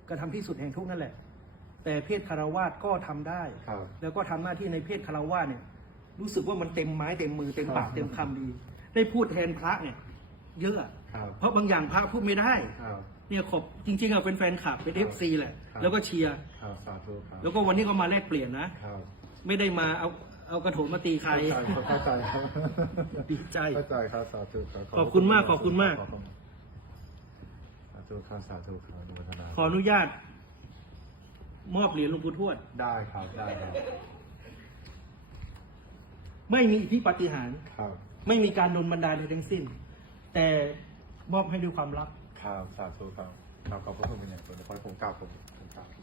กระทำที่สุดแห่งทุกข์นั่นแหละแต่เพศคฤหัสถ์ก็ทำได้แล้วก็ทำหน้าที่ในเพศคฤหัสถ์เนี่ยรู้สึกว่ามันเต็มไม้เต็มมือเต็มปากเต็มคำดีได้พูดแทนพระเนี่ยเยอะเพราะบางอย่างพระพูดไม่ได้เนี่ยขอบจริงๆอะเป็นแฟนคลับเป็น FC แหละแล้วก็เชียร์แล้วก็วันนี้ก็มาแลกเปลี่ยนนะไม่ได้มาเอากระโถนมาตีใครเข้าใจครับดีใจเข้าใจครับสาธุครับขอบคุณมากขอบคุณมากสาธุครับสาธุครับอนุโมทนาขออนุญาตมอบเหรียญหลวงปู่ทวดได้ครับได้ครับไม่มีอิทธิปาฏิหาริย์ครับไม่มีการโดนบันดาลใดทั้งสิ้นแต่มอบให้ด้วยความรักครับสาธุครับครับขอบพระคุณเป็นอย่างสูงขอให้ผมกราบผมกราบ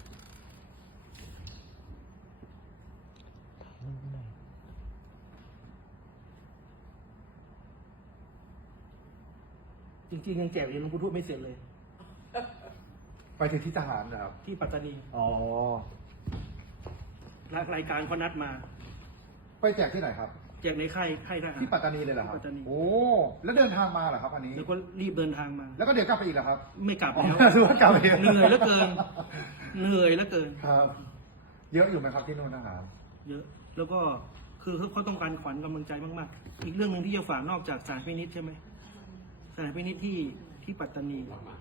จริงๆยังแจกเหรียญหลวงปู่ทวดไม่เสร็จเลยไปถึงที่ทหารนะครับที่ปัตตานีอ๋อรายการเขานัดมาไปแจกที่ไหนครับแจกในค่ายทหารที่ปัตตานีเลยเหรอครับปัตตานีโอ้แล้วเดินทางมาเหรอครับอันนี้แล้วก็รีบเดินทางมาแล้วก็เดี๋ยวกลับไปอีกเหรอครับไม่กลับแล้วหรือว่ากลับไปเหนื่อยเหลือเกินเหนื่อยเหลือเกินครับเยอะอยู่ไหมครับที่นู่นทหารเยอะแล้วก็คือเขาต้องการขวัญกำลังใจมากๆอีกเรื่องหนึ่งที่จะฝากนอกจากสถานพินิจใช่ไหมสถานพินิจที่ปัตตานี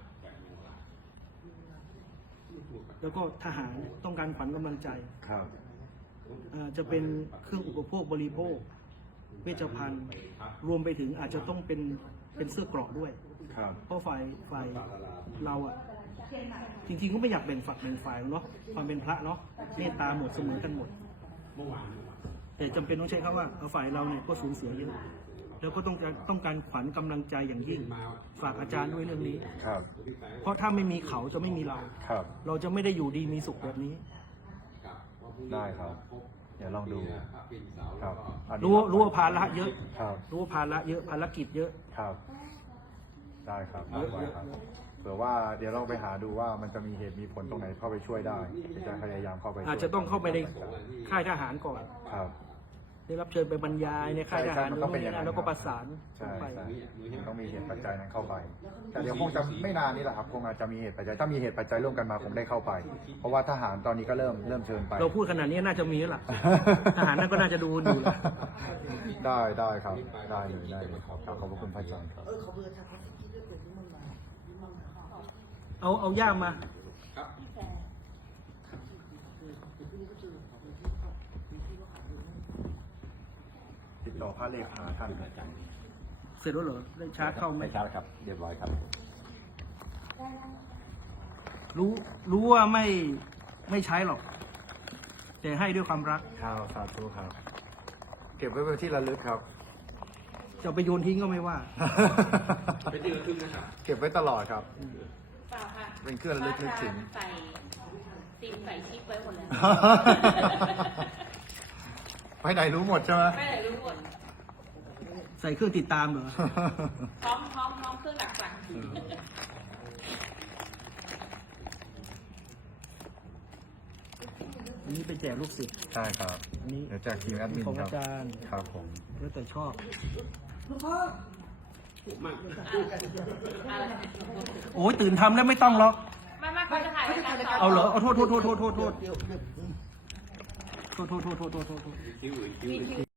แล้วก็ทหารต้องการขวัญกำลังใจครับจะเป็นเครื่องอุปโภคบริโภคเวชภัณฑ์รวมไปถึงอาจจะต้องเป็นเสื้อเกราะด้วยเพราะฝ่ายเราอ่ะจริงๆก็ไม่อยากแบ่งฝักแบ่งฝ่ายเนาะความเป็นพระเนาะเมตตาหมดเสมอกันหมดแต่จำเป็นต้องใช้คำว่าฝ่ายเราเนี่ยก็สูญเสียเยอะแล้วก็ต้องการขวัญกำลังใจอย่างยิ่งฝากอาจารย์ด้วยเรื่องนี้เพราะถ้าไม่มีเขาจะไม่มีเราจะไม่ได้อยู่ดีมีสุขแบบนี้ได้ครับเดี๋ยวลองดูครับรู้ว่าภาระเยอะรู้ว่าภาระเยอะภารกิจเยอะครับได้ครับไว้ครับเผื่อว่าเดี๋ยวเราไปหาดูว่ามันจะมีเหตุมีผลตรงไหนเข้าไปช่วยได้จะพยายามเข้าไปอาจจะต้องเข้าไปในค่ายทหารก่อนครับได้รับเชิญไปบรรยายในค่ายทหารแล้วก็ประสานไปต้องมีเหตุปัจจัยนั้นเข้าไปแต่เดี๋ยวคงจะไม่นานนี้แหละครับคงอาจจะมีเหตุปัจจัยถ้ามีเหตุปัจจัยร่วมกันมาคงได้เข้าไปเพราะว่าทหารตอนนี้ก็เริ่มเชิญไปเราพูดขนาดนี้น่าจะมีแล้วล่ะทหารนั่นก็น่าจะดูอยู่ได้ครับได้เลยครับขอบพระคุณพระอาจารย์ครับเอาย่ามมาติดต่อพระเลขาท่านอาจารย์เสร็จแล้วเหรอได้ชาร์จเข้าไหมชาร์จครับเรียบร้อยครับรู้ว่าไม่ใช้หรอกแต่ให้ด้วยความรักครับสาธุครับเก็บไว้เป็นที่ระลึกครับจะไปโยนทิ้งก็ไม่ว่าเป็นที่ระลึกนะครับเก็บไว้ตลอดครับเปล่าค่ะเป็นเครื่องระลึกนึกถึงใส่ซิมใส่ชิปไว้หมดแล้วไปไหนรู้หมดใช่ไหมไปไหนรู้หมดใส่เครื่องติดตามเหรอพร้อมเครื่องดักฟังอันนี้ไปแจกลูกศิษย์ใช่ครับอันนี้เดี๋ยวแจกทีมแอดมินของอาจารย์ครับผมแล้วแต่ชอบโอ้ยตื่นทำแล้วไม่ต้องหรอกไม่เขาจะถ่ายรายการต่อเอาเหรอเอาโทษ